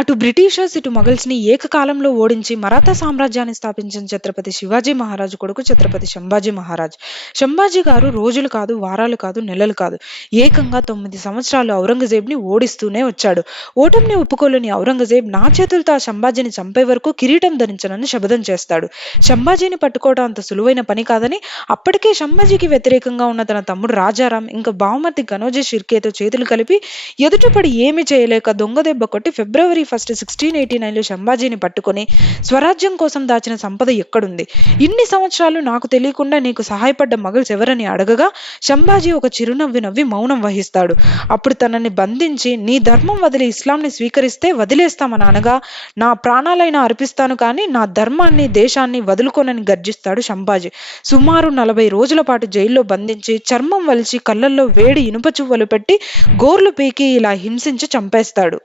అటు బ్రిటిషర్స్, ఇటు మొఘల్స్‌ని ఏకకాలంలో ఓడించి మరాఠా సామ్రాజ్యాన్ని స్థాపించిన ఛత్రపతి శివాజీ మహారాజు కొడుకు ఛత్రపతి శంభాజీ మహారాజ్. శంభాజీ గారు రోజులు కాదు, వారాలు కాదు, నెలలు కాదు ఏకంగా తొమ్మిది సంవత్సరాలు ఔరంగజేబ్‌ని ఓడిస్తూనే వచ్చాడు. ఓటమిని ఒప్పుకోలేని ఔరంగజేబ్ నా చేతులతో ఆ శంభాజీని చంపే వరకు కిరీటం ధరించనని శబదం చేస్తాడు. శంభాజీని పట్టుకోవడం అంత సులువైన పని కాదని అప్పటికే శంభాజీకి వ్యతిరేకంగా ఉన్న తన తమ్ముడు రాజారాం, ఇంకా బావమతి కనోజీ షిర్కేతో చేతులు కలిపి ఎదుటపడి ఏమి చేయలేక దొంగదెబ్బ కొట్టి ఫిబ్రవరి ఫస్ట్ సిక్స్టీన్ ఎయిటీ నైన్లో శంభాజీని పట్టుకొని స్వరాజ్యం కోసం దాచిన సంపద ఎక్కడుంది? ఇన్ని సంవత్సరాలు నాకు తెలియకుండా నీకు సహాయపడ్డ మగల్స్ ఎవరని అడగగా శంభాజీ ఒక చిరునవ్వి నవ్వి మౌనం వహిస్తాడు. అప్పుడు తనని బంధించి నీ ధర్మం వదిలి ఇస్లాంని స్వీకరిస్తే వదిలేస్తామని అనగా నా ప్రాణాలైనా అర్పిస్తాను కానీ నా ధర్మాన్ని, దేశాన్ని వదులుకోనని గర్జిస్తాడు శంభాజీ సుమారు నలభై రోజుల పాటు జైల్లో బంధించి, చర్మం వలిచి, కళ్ళల్లో వేడి ఇనుప చువ్వలు పెట్టి, గోర్లు పీకి ఇలా హింసించి చంపేస్తాడు.